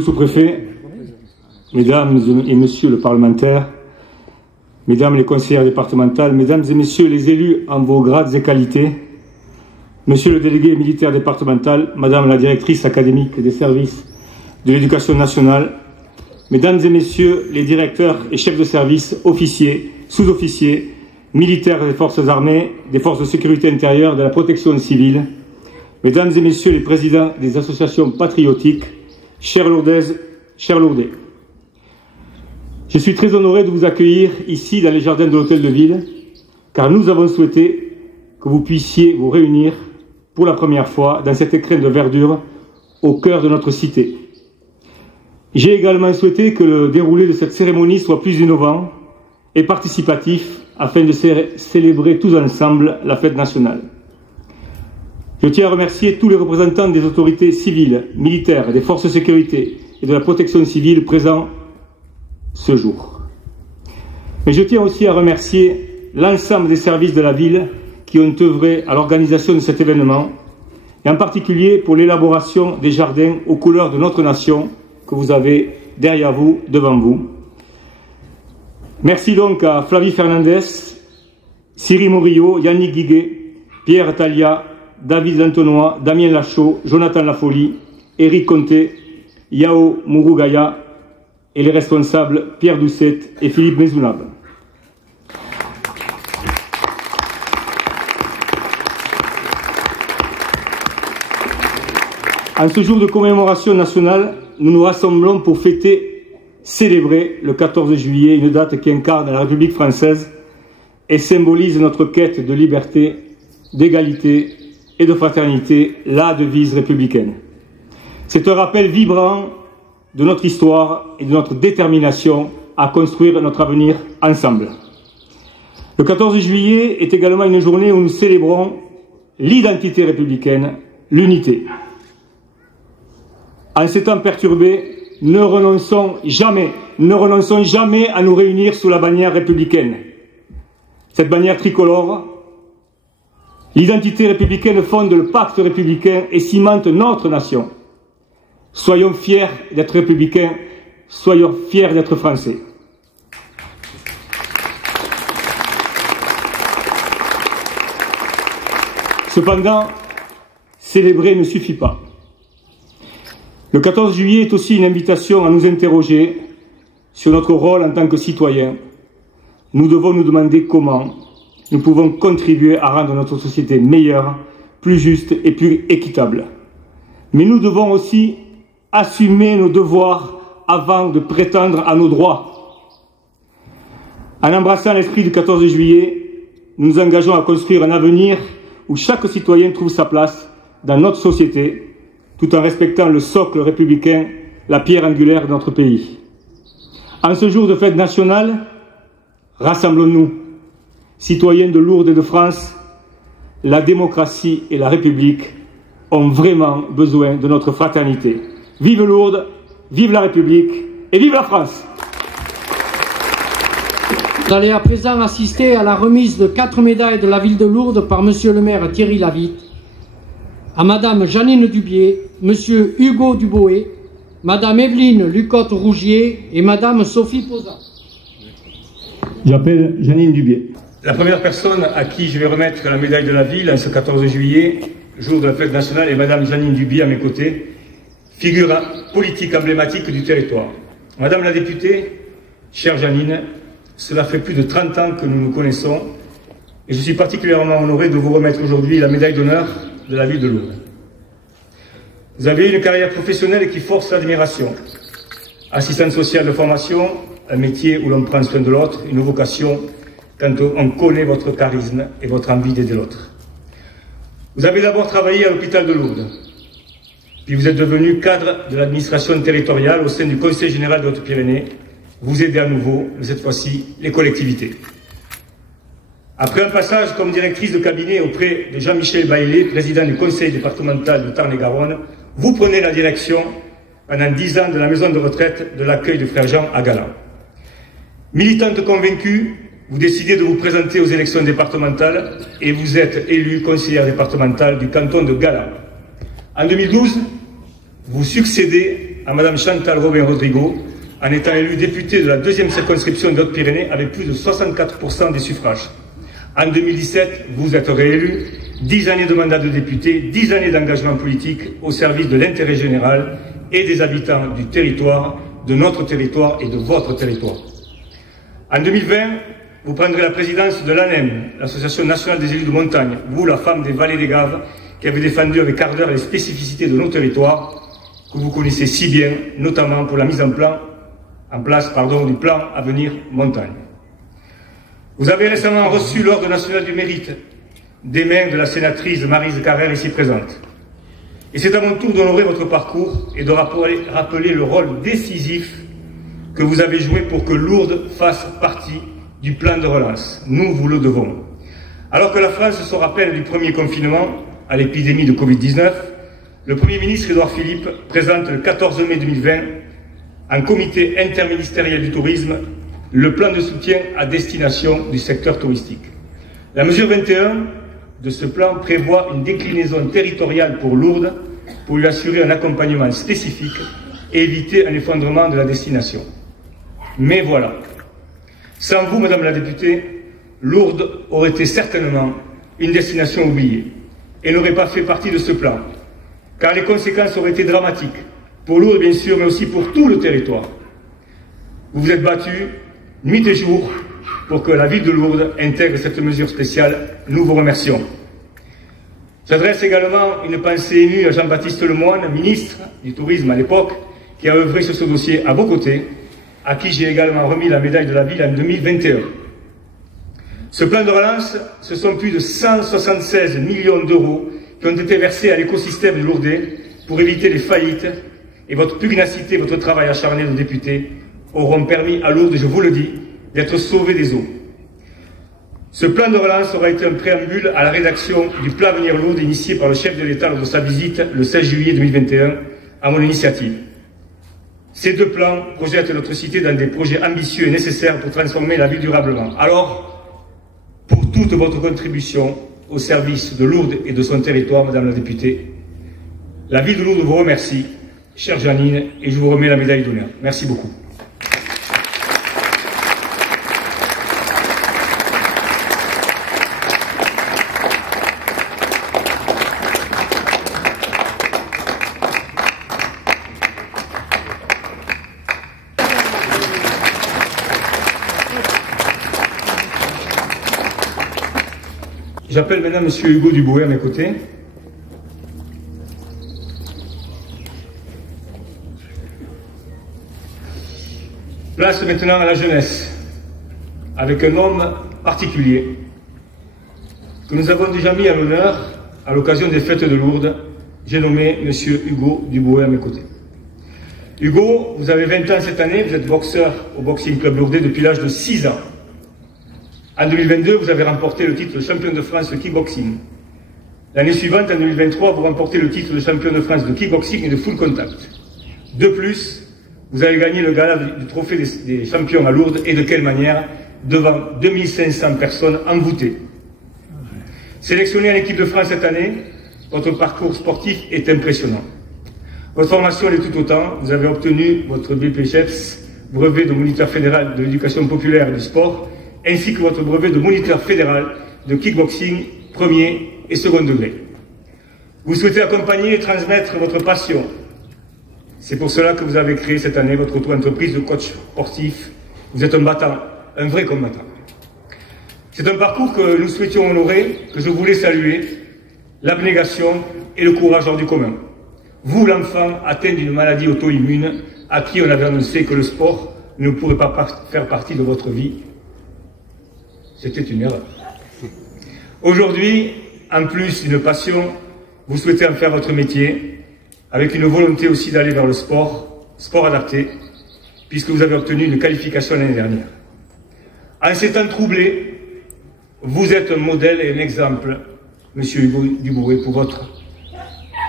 le sous-préfet, mesdames et messieurs le parlementaire, mesdames les conseillères départementales, mesdames et messieurs les élus en vos grades et qualités, monsieur le délégué militaire départemental, madame la directrice académique des services de l'éducation nationale, mesdames et messieurs les directeurs et chefs de service, officiers, sous-officiers, militaires des forces armées, des forces de sécurité intérieure, de la protection civile, mesdames et messieurs les présidents des associations patriotiques, chères Lourdaises, chers Lourdais. Je suis très honoré de vous accueillir ici dans les jardins de l'Hôtel de Ville, car nous avons souhaité que vous puissiez vous réunir pour la première fois dans cet écrin de verdure au cœur de notre cité. J'ai également souhaité que le déroulé de cette cérémonie soit plus innovant et participatif afin de célébrer tous ensemble la fête nationale. Je tiens à remercier tous les représentants des autorités civiles, militaires, des forces de sécurité et de la protection civile présents ce jour. Mais je tiens aussi à remercier l'ensemble des services de la ville qui ont œuvré à l'organisation de cet événement, et en particulier pour l'élaboration des jardins aux couleurs de notre nation que vous avez derrière vous, devant vous. Merci donc à Flavie Fernandez, Siri Morillo, Yannick Guiguet, Pierre Talia, David Lantonois, Damien Lachaud, Jonathan Lafolie, Éric Conté, Yao Murugaya et les responsables Pierre Doucet et Philippe Mezounab. En ce jour de commémoration nationale, nous nous rassemblons pour célébrer le 14 juillet, une date qui incarne la République française et symbolise notre quête de liberté, d'égalité et de fraternité, la devise républicaine. C'est un rappel vibrant de notre histoire et de notre détermination à construire notre avenir ensemble. Le 14 juillet est également une journée où nous célébrons l'identité républicaine, l'unité. En ces temps perturbés, ne renonçons jamais à nous réunir sous la bannière républicaine. Cette bannière tricolore, l'identité républicaine fonde le pacte républicain et cimente notre nation. Soyons fiers d'être républicains, soyons fiers d'être français. Cependant, célébrer ne suffit pas. Le 14 juillet est aussi une invitation à nous interroger sur notre rôle en tant que citoyens. Nous devons nous demander comment nous pouvons contribuer à rendre notre société meilleure, plus juste et plus équitable. Mais nous devons aussi assumer nos devoirs avant de prétendre à nos droits. En embrassant l'esprit du 14 juillet, nous nous engageons à construire un avenir où chaque citoyen trouve sa place dans notre société, tout en respectant le socle républicain, la pierre angulaire de notre pays. En ce jour de fête nationale, rassemblons-nous, citoyens de Lourdes et de France. La démocratie et la République ont vraiment besoin de notre fraternité. Vive Lourdes, vive la République et vive la France! Vous allez à présent assister à la remise de 4 médailles de la ville de Lourdes par monsieur le maire Thierry Lavitte, à madame Janine Dubié, monsieur Hugo Duboé, madame Evelyne Lucotte-Rougier et madame Sophie Posa. J'appelle Janine Dubié. La première personne à qui je vais remettre la médaille de la ville en ce 14 juillet, jour de la fête nationale, est madame Janine Dubié à mes côtés, figure politique emblématique du territoire. Madame la députée, chère Janine, cela fait plus de 30 ans que nous nous connaissons et je suis particulièrement honoré de vous remettre aujourd'hui la médaille d'honneur de la ville de Lourdes. Vous avez une carrière professionnelle qui force l'admiration. Assistante sociale de formation, un métier où l'on prend soin de l'autre, une vocation quand on connaît votre charisme et votre envie d'aider l'autre. Vous avez d'abord travaillé à l'hôpital de Lourdes, puis vous êtes devenu cadre de l'administration territoriale au sein du Conseil général de Haute-Pyrénées. Vous aidez à nouveau, mais cette fois-ci, les collectivités. Après un passage comme directrice de cabinet auprès de Jean-Michel Baillet, président du conseil départemental de Tarn-et-Garonne, vous prenez la direction pendant 10 ans de la maison de retraite de l'accueil de Frère Jean à Galan. Militante convaincue, vous décidez de vous présenter aux élections départementales et vous êtes élue conseillère départementale du canton de Galan. En 2012, vous succédez à Madame Chantal Robin-Rodrigo, en étant élue députée de la 2e circonscription des Hautes-Pyrénées avec plus de 64% des suffrages. En 2017, vous êtes réélu, 10 années de mandat de député, 10 années d'engagement politique au service de l'intérêt général et des habitants du territoire, de notre territoire et de votre territoire. En 2020, vous prendrez la présidence de l'ANEM, l'Association nationale des élus de montagne, vous, la femme des vallées des Gaves, qui avez défendu avec ardeur les spécificités de nos territoires, que vous connaissez si bien, notamment pour la mise en place du plan Avenir Montagne. Vous avez récemment reçu l'Ordre national du mérite des mains de la sénatrice Maryse Carrère ici présente. Et c'est à mon tour d'honorer votre parcours et de rappeler le rôle décisif que vous avez joué pour que Lourdes fasse partie du plan de relance. Nous vous le devons. Alors que la France se rappelle du premier confinement à l'épidémie de Covid-19, le Premier ministre Édouard Philippe présente le 14 mai 2020 en comité interministériel du tourisme le plan de soutien à destination du secteur touristique. La mesure 21 de ce plan prévoit une déclinaison territoriale pour Lourdes pour lui assurer un accompagnement spécifique et éviter un effondrement de la destination. Mais voilà, sans vous, Madame la députée, Lourdes aurait été certainement une destination oubliée et n'aurait pas fait partie de ce plan, car les conséquences auraient été dramatiques, pour Lourdes bien sûr, mais aussi pour tout le territoire. Vous vous êtes battu nuit et jour pour que la ville de Lourdes intègre cette mesure spéciale. Nous vous remercions. J'adresse également une pensée émue à Jean-Baptiste Lemoyne, ministre du Tourisme à l'époque, qui a œuvré sur ce dossier à vos côtés, à qui j'ai également remis la médaille de la ville en 2021. Ce plan de relance, ce sont plus de 176 millions d'euros qui ont été versés à l'écosystème lourdais pour éviter les faillites, et votre pugnacité, votre travail acharné de députés auront permis à Lourdes, je vous le dis, d'être sauvé des eaux. Ce plan de relance aura été un préambule à la rédaction du plan Avenir Lourdes initié par le chef de l'État lors de sa visite le 16 juillet 2021 à mon initiative. Ces deux plans projettent notre cité dans des projets ambitieux et nécessaires pour transformer la ville durablement. Alors, pour toute votre contribution au service de Lourdes et de son territoire, Madame la députée, la ville de Lourdes vous remercie, chère Janine, et je vous remets la médaille d'honneur. Merci beaucoup. J'appelle maintenant M. Hugo Duboué à mes côtés. Place maintenant à la jeunesse, avec un homme particulier, que nous avons déjà mis à l'honneur à l'occasion des fêtes de Lourdes. J'ai nommé M. Hugo Duboué à mes côtés. Hugo, vous avez 20 ans cette année, vous êtes boxeur au Boxing Club Lourdais depuis l'âge de 6 ans. En 2022, vous avez remporté le titre de champion de France de kickboxing. L'année suivante, en 2023, vous remportez le titre de champion de France de kickboxing et de full contact. De plus, vous avez gagné le gala du trophée des champions à Lourdes, et de quelle manière? Devant 2500 personnes envoûtées. Sélectionné en équipe de France cette année, votre parcours sportif est impressionnant. Votre formation l'est tout autant. Vous avez obtenu votre BPCHEPS, brevet de moniteur fédéral de l'éducation populaire et du sport, ainsi que votre brevet de moniteur fédéral de kickboxing premier et second degré. Vous souhaitez accompagner et transmettre votre passion. C'est pour cela que vous avez créé cette année votre auto-entreprise de coach sportif. Vous êtes un battant, un vrai combattant. C'est un parcours que nous souhaitions honorer, que je voulais saluer, l'abnégation et le courage hors du commun. Vous, l'enfant atteint d'une maladie auto-immune, à qui on avait annoncé que le sport ne pourrait pas faire partie de votre vie. C'était une erreur. Aujourd'hui, en plus d'une passion, vous souhaitez en faire votre métier, avec une volonté aussi d'aller vers le sport adapté, puisque vous avez obtenu une qualification l'année dernière. En ces temps troublés, vous êtes un modèle et un exemple, Monsieur Hugo Duboué, pour votre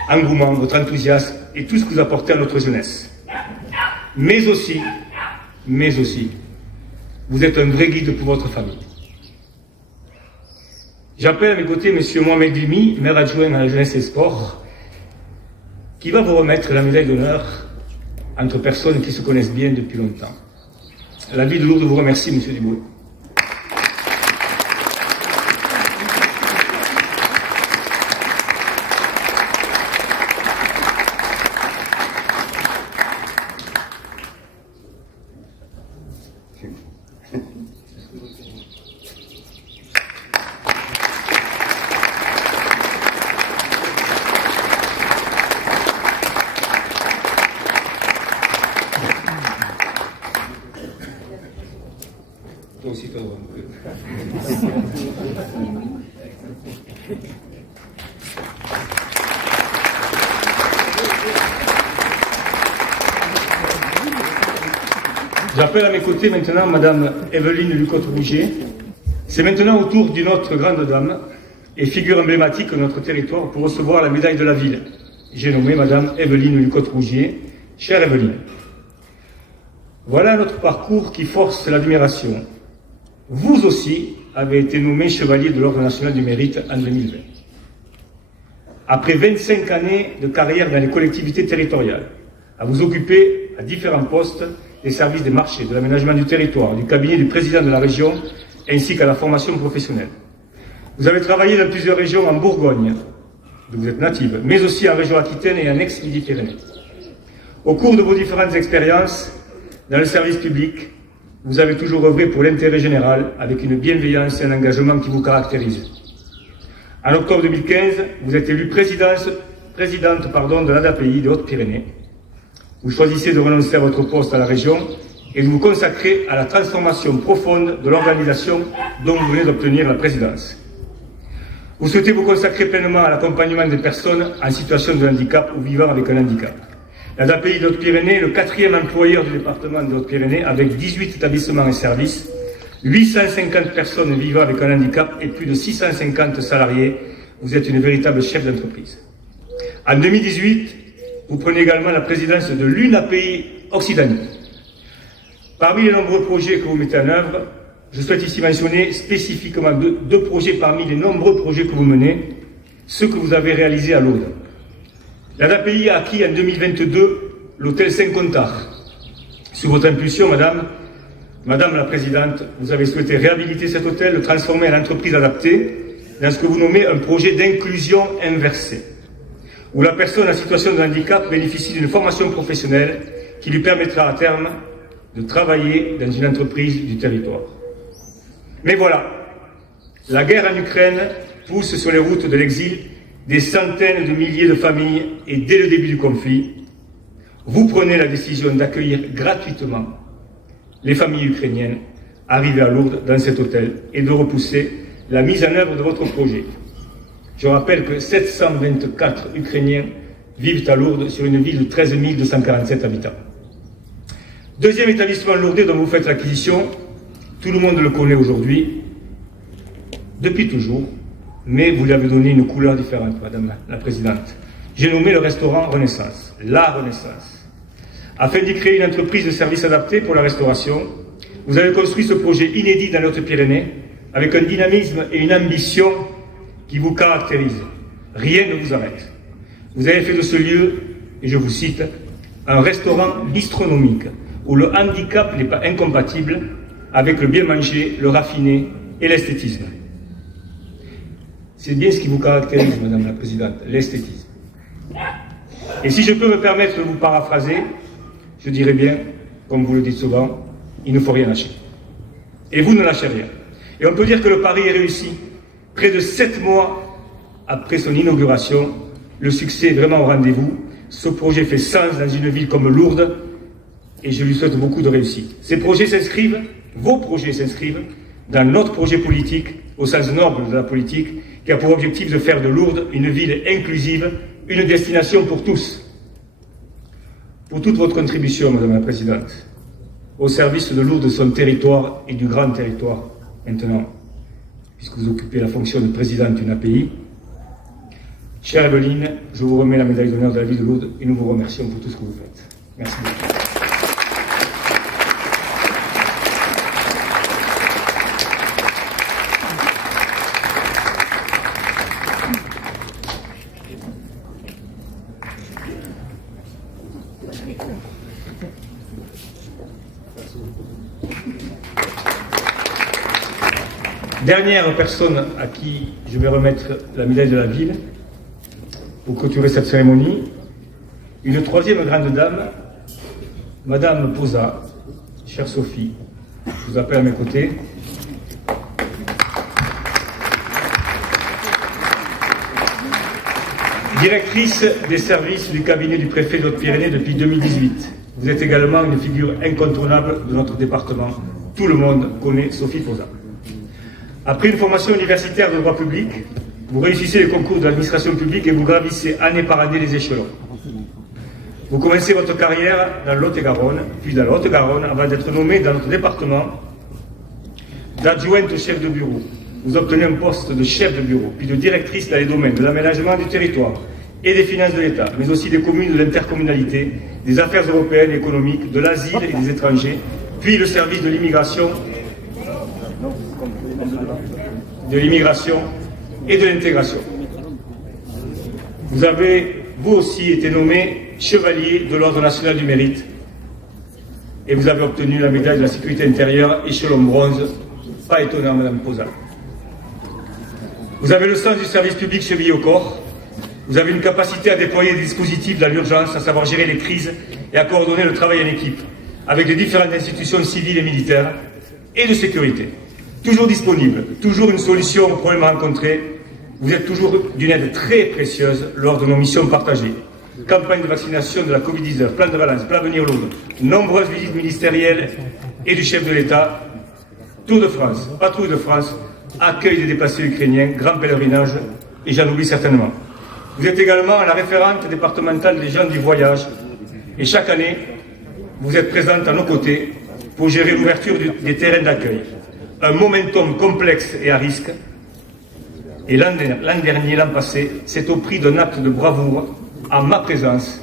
engouement, votre enthousiasme et tout ce que vous apportez à notre jeunesse. Mais aussi, vous êtes un vrai guide pour votre famille. J'appelle à mes côtés M. Mohamed Limi, maire adjoint à la jeunesse et sport, qui va vous remettre la médaille d'honneur entre personnes qui se connaissent bien depuis longtemps. La ville de Lourdes vous remercie, Monsieur Duboué. Toi aussi, toi. J'appelle à mes côtés maintenant Madame Evelyne Lucotte-Rougier. C'est maintenant au tour d'une autre grande dame et figure emblématique de notre territoire pour recevoir la médaille de la ville. J'ai nommé Madame Evelyne Lucotte-Rougier. Chère Evelyne, voilà notre parcours qui force l'admiration. Vous aussi avez été nommé chevalier de l'Ordre national du mérite en 2020. Après 25 années de carrière dans les collectivités territoriales, à vous occuper à différents postes des services des marchés, de l'aménagement du territoire, du cabinet du président de la région, ainsi qu'à la formation professionnelle. Vous avez travaillé dans plusieurs régions en Bourgogne, d'où vous êtes native, mais aussi en région Aquitaine et en ex-Midi-Pyrénées. Au cours de vos différentes expériences, dans le service public, vous avez toujours œuvré pour l'intérêt général avec une bienveillance et un engagement qui vous caractérisent. En octobre 2015, vous êtes élue présidente de l'ADAPI de Haute-Pyrénées. Vous choisissez de renoncer à votre poste à la région et de vous consacrer à la transformation profonde de l'organisation dont vous venez d'obtenir la présidence. Vous souhaitez vous consacrer pleinement à l'accompagnement des personnes en situation de handicap ou vivant avec un handicap. L'ADAPI de Haute-Pyrénées est le 4e employeur du département de Haute-Pyrénées avec 18 établissements et services, 850 personnes vivant avec un handicap et plus de 650 salariés. Vous êtes une véritable chef d'entreprise. En 2018, vous prenez également la présidence de l'UNAPI Occitanie. Parmi les nombreux projets que vous mettez en œuvre, je souhaite ici mentionner spécifiquement deux projets parmi les nombreux projets que vous menez, ceux que vous avez réalisés à Lourdes. L'ADAPI a acquis en 2022 l'hôtel Saint-Contard. Sous votre impulsion, Madame la Présidente, vous avez souhaité réhabiliter cet hôtel, le transformer en entreprise adaptée dans ce que vous nommez un projet d'inclusion inversée, où la personne en situation de handicap bénéficie d'une formation professionnelle qui lui permettra à terme de travailler dans une entreprise du territoire. Mais voilà, la guerre en Ukraine pousse sur les routes de l'exil des centaines de milliers de familles et dès le début du conflit, vous prenez la décision d'accueillir gratuitement les familles ukrainiennes arrivées à Lourdes dans cet hôtel et de repousser la mise en œuvre de votre projet. Je rappelle que 724 Ukrainiens vivent à Lourdes sur une ville de 13 247 habitants. Deuxième établissement lourdais dont vous faites l'acquisition, tout le monde le connaît aujourd'hui, depuis toujours, mais vous lui avez donné une couleur différente, Madame la Présidente. J'ai nommé le restaurant Renaissance, la Renaissance. Afin d'y créer une entreprise de services adaptés pour la restauration, vous avez construit ce projet inédit dans les Hautes-Pyrénées, avec un dynamisme et une ambition qui vous caractérisent. Rien ne vous arrête. Vous avez fait de ce lieu, et je vous cite, un restaurant bistronomique, où le handicap n'est pas incompatible avec le bien manger, le raffiné et l'esthétisme. C'est bien ce qui vous caractérise, Madame la Présidente, l'esthétisme. Et si je peux me permettre de vous paraphraser, je dirais bien, comme vous le dites souvent, il ne faut rien lâcher. Et vous ne lâchez rien. Et on peut dire que le pari est réussi. Près de 7 mois après son inauguration, le succès est vraiment au rendez-vous. Ce projet fait sens dans une ville comme Lourdes et je lui souhaite beaucoup de réussite. Ces projets s'inscrivent, vos projets s'inscrivent, dans notre projet politique, au sens noble de la politique, qui a pour objectif de faire de Lourdes une ville inclusive, une destination pour tous. Pour toute votre contribution, Madame la Présidente, au service de Lourdes, de son territoire et du grand territoire, maintenant, puisque vous occupez la fonction de présidente d'une API. Chère Evelyne, je vous remets la médaille d'honneur de la ville de Lourdes et nous vous remercions pour tout ce que vous faites. Merci beaucoup. Dernière personne à qui je vais remettre la médaille de la ville pour clôturer cette cérémonie, une troisième grande dame, Madame Posa, chère Sophie, je vous appelle à mes côtés. Directrice des services du cabinet du préfet de Haute-Pyrénées depuis 2018. Vous êtes également une figure incontournable de notre département. Tout le monde connaît Sophie Posa. Après une formation universitaire de droit public, vous réussissez les concours de l'administration publique et vous gravissez année par année les échelons. Vous commencez votre carrière dans le Lot-et-Garonne, puis dans le Haute-Garonne, avant d'être nommé dans notre département d'adjointe au chef de bureau. Vous obtenez un poste de chef de bureau, puis de directrice dans les domaines de l'aménagement du territoire et des finances de l'État, mais aussi des communes de l'intercommunalité, des affaires européennes et économiques, de l'asile et des étrangers, puis le service de l'immigration et de l'intégration. Vous avez, vous aussi, été nommé chevalier de l'Ordre national du mérite et vous avez obtenu la médaille de la sécurité intérieure, échelon bronze. Pas étonnant, Madame Posa. Vous avez le sens du service public chevillé au corps. Vous avez une capacité à déployer des dispositifs dans l'urgence, à savoir gérer les crises et à coordonner le travail en équipe avec les différentes institutions civiles et militaires et de sécurité. Toujours disponible, toujours une solution aux problèmes rencontrés. Vous êtes toujours d'une aide très précieuse lors de nos missions partagées. Campagne de vaccination de la Covid-19, plan de Valence, plan Venir Lourdes, nombreuses visites ministérielles et du chef de l'État, Tour de France, patrouille de France, accueil des déplacés ukrainiens, grand pèlerinage, et j'en oublie certainement. Vous êtes également la référente départementale des gens du voyage, et chaque année, vous êtes présente à nos côtés pour gérer l'ouverture des terrains d'accueil. Un momentum complexe et à risque. Et l'an dernier, l'an passé, c'est au prix d'un acte de bravoure, en ma présence,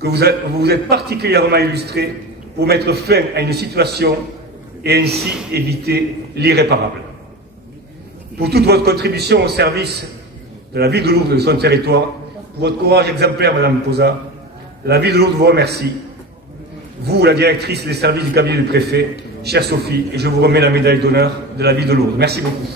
que vous vous êtes particulièrement illustré pour mettre fin à une situation et ainsi éviter l'irréparable. Pour toute votre contribution au service de la ville de Lourdes et de son territoire, pour votre courage exemplaire, Madame Posa, la ville de Lourdes vous remercie. Vous, la directrice des services du cabinet du préfet, chère Sophie, et je vous remets la médaille d'honneur de la ville de Lourdes. Merci beaucoup.